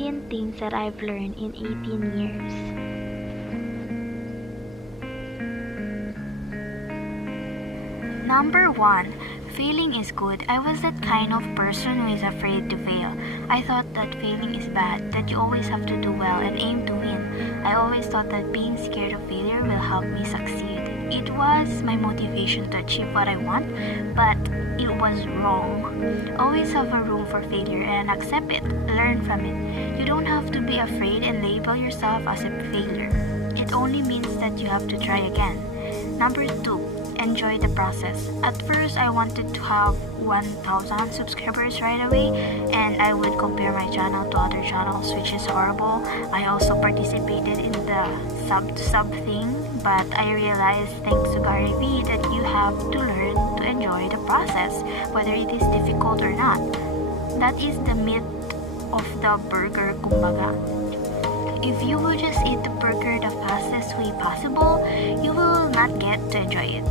18 things that I've learned in 18 years. Number 1. Failing is good. I was that kind of person who is afraid to fail. I thought that failing is bad, that you always have to do well and aim to win. I always thought that being scared of failure will help me succeed. It was my motivation to achieve what I want, but it was wrong. Always have a room for failure and accept it. Learn from it. You don't have to be afraid and label yourself as a failure. It only means that you have to try again. Number 2. Enjoy the process. At first, I wanted to have 1,000 subscribers right away, and I would compare my channel to other channels, which is horrible. I also participated in the sub thing, but I realized, thanks to Gary V, that you have to learn to enjoy the process, whether it is difficult or not. That is the myth of the burger, kumbaga. If you will just eat the burger the fastest way possible, you will not get to enjoy it.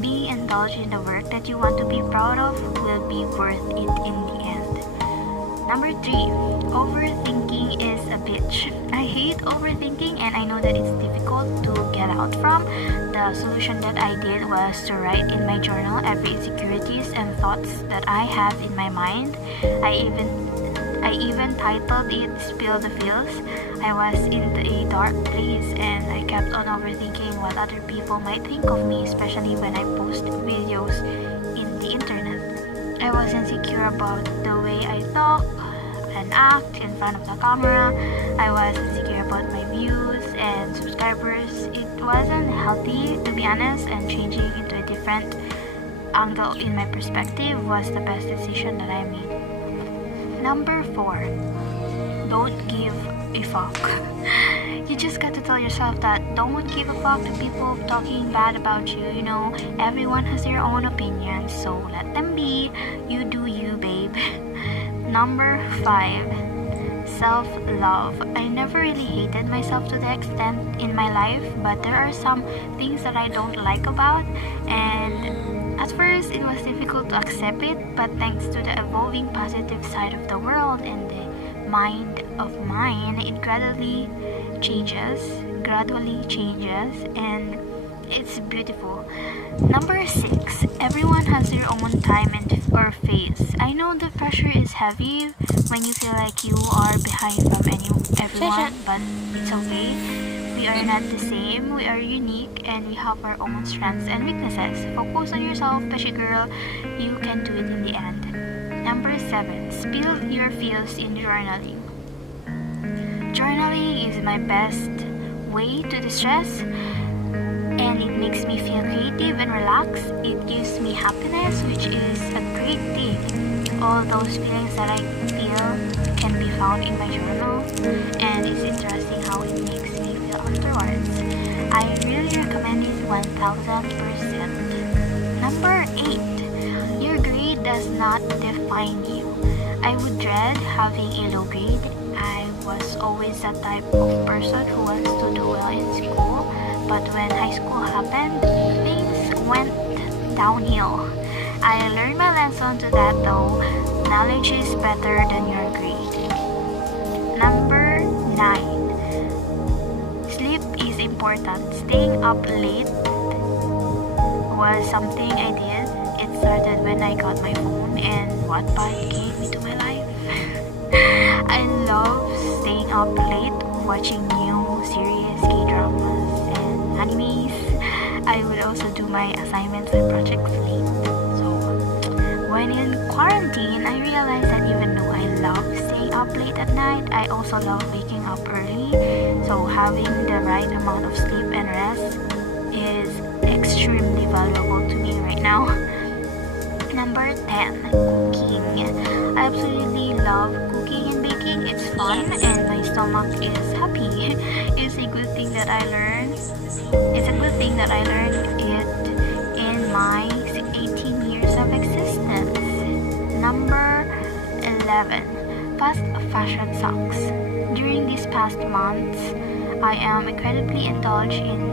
Being indulged in the work that you want to be proud of will be worth it in the end. Number 3. Overthinking is a bitch. I hate overthinking, and I know that it's difficult to get out from. The solution that I did was to write in my journal every insecurities and thoughts that I have in my mind. I even titled it Spill the Feels. I was in a dark place and I kept on overthinking what other people might think of me, especially when I post videos in the internet. I was insecure about the way I talk and act in front of the camera. I was insecure about my views and subscribers. It wasn't healthy, to be honest, and changing into a different angle in my perspective was the best decision that I made. Number 4. Don't give a fuck. You just got to tell yourself that don't give a fuck to people talking bad about you. You know, everyone has their own opinions, so let them be. You do you, babe. Number 5. Self-love. I never really hated myself to the extent in my life, but there are some things that I don't like about, and at first it was difficult to accept it, but thanks to the evolving positive side of the world and the mind of mine, it gradually changes, and it's beautiful. Number 6. Everyone has their own time or phase. I know the pressure is heavy when you feel like you are behind from everyone, but it's okay. We are not the same, we are unique, and we have our own strengths and weaknesses. Focus on yourself, Peshy girl. You can do it in the end. Number 7. Spill your feels in journaling. Journaling is my best way to distress, and it makes me feel creative and relaxed. It gives me happiness, which is a great thing. All those feelings that I feel can be found in my journal, and it's interesting how it makes me feel afterwards. I really recommend it 1000%. Number 8. Your grade does not define you. I would dread having a low grade. I was always that type of person who wants to do well in school, but when high school happened, things went downhill. I learned my lesson to that though. Knowledge is better than your grade. Number 9. Sleep is important. Staying up late was something I did. It started when I got my phone and Wattpad came into my life. I love staying up late watching new series, K-dramas, and animes. I would also do my assignments and projects late. So when in quarantine, I realized that even though I love staying up late at night, I also love waking up early. So having the right amount of sleep and rest is extremely valuable to me right now. Number 10. Cooking. I absolutely love cooking and baking. It's fun and my stomach is happy. It's a good thing that I learned. It's a good thing that I learned it in my 18 years of existence. Number 11. Fast fashion sucks. During these past months, I am incredibly indulged in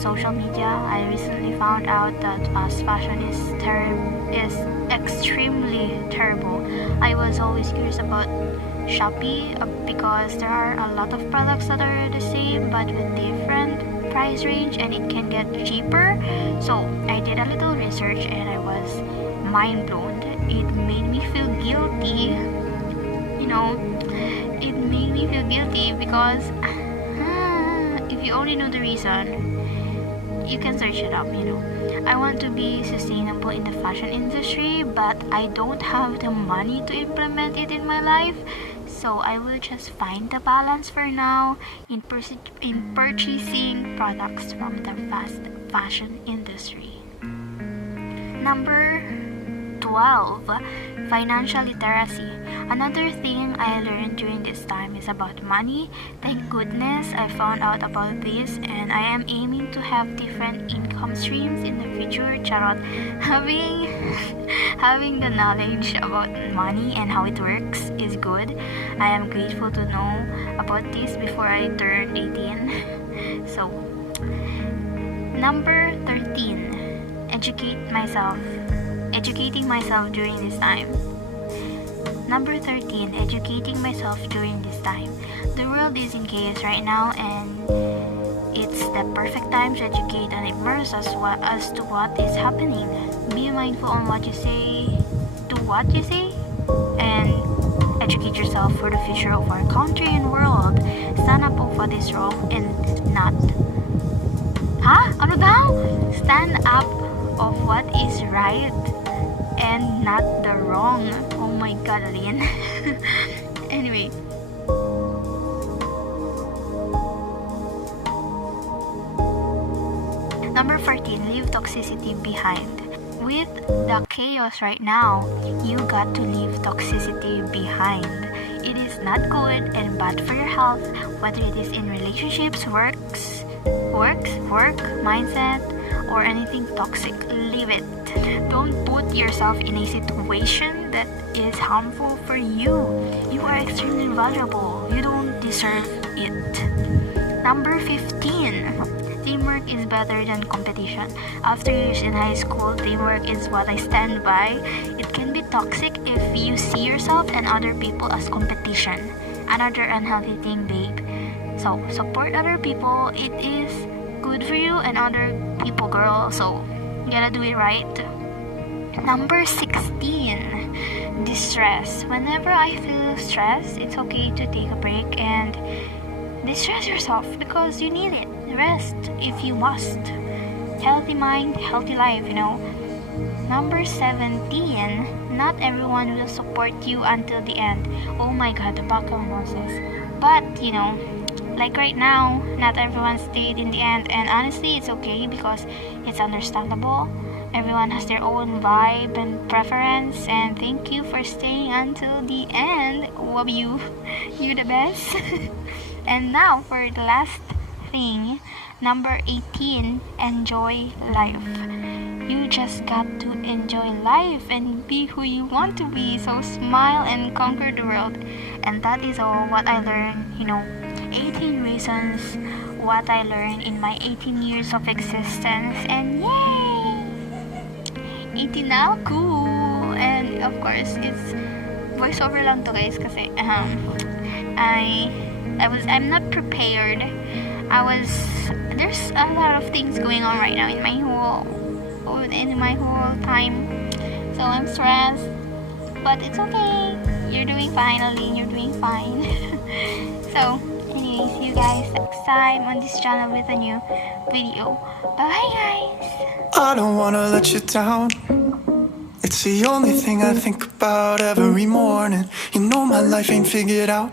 social media. I recently found out that fast fashion is extremely terrible. I was always curious about Shopee because there are a lot of products that are the same but with different price range, and it can get cheaper. So I did a little research and I was mind blown. It made me feel guilty. It made me feel guilty because if you only know the reason, you can search it up. I want to be sustainable in the fashion industry, but I don't have the money to implement it in my life. So I will just find the balance for now in purchasing products from the fast fashion industry. Number 12, financial literacy. Another thing I learned during this time is about money. Thank goodness I found out about this, and I am aiming to have different income streams in the future. Charot. Having the knowledge about money and how it works is good. I am grateful to know about this before I turn 18. So, number 13, educating myself during this time. Number 13, educating myself during this time. The world is in chaos right now, and it's the perfect time to educate and immerse us as to what is happening. Be mindful on what you say, do what you say, and educate yourself for the future of our country and world. Stand up for what is wrong and not. Ano daw? Stand up of what is right and not the wrong. Oh my god, Allin. Anyway. Number 14, leave toxicity behind. With the chaos right now, you got to leave toxicity behind. It is not good and bad for your health, whether it is in relationships, work, mindset, or anything toxic. Leave it. Don't put yourself in a situation that is harmful for you. You are extremely valuable. You don't deserve it. Number 15. Teamwork is better than competition. After years in high school, teamwork is what I stand by. It can be toxic if you see yourself and other people as competition. Another unhealthy thing, babe. So, support other people. It is good for you and other people, girl. So, you gotta do it right. Number 16, distress. Whenever I feel stressed, it's okay to take a break and distress yourself because you need it. Rest if you must. Healthy mind, healthy life, Number 17, not everyone will support you until the end. Oh my god, the background noises. But, like right now, not everyone stayed in the end, and honestly, it's okay because it's understandable. Everyone has their own vibe and preference, and thank you for staying until the end. Love you. You're the best. And now for the last thing, number 18, enjoy life. You just got to enjoy life and be who you want to be. So smile and conquer the world. And that is all what I learned, 18 reasons what I learned in my 18 years of existence. And yay! 18 na ako. And of course, it's voiceover lang to, guys, kasi I'm not prepared. There's a lot of things going on right now in my whole time, so I'm stressed, but it's okay. You're doing fine, Allin. You're doing fine. So anyways, see you guys next time on this channel with a new video. Bye guys. I don't wanna let you down. It's the only thing I think about every morning. My life ain't figured out,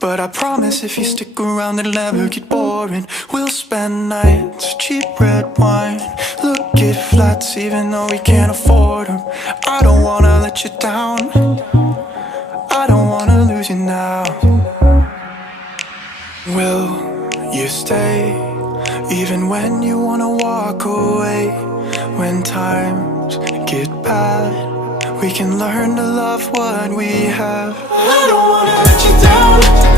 but I promise if you stick around it'll never get boring. We'll spend nights, cheap red wine, look at flats even though we can't afford them. I don't wanna let you down, I don't wanna lose you now. Will you stay, even when you wanna walk away? When times get bad, we can learn to love what we have. I don't wanna let you down.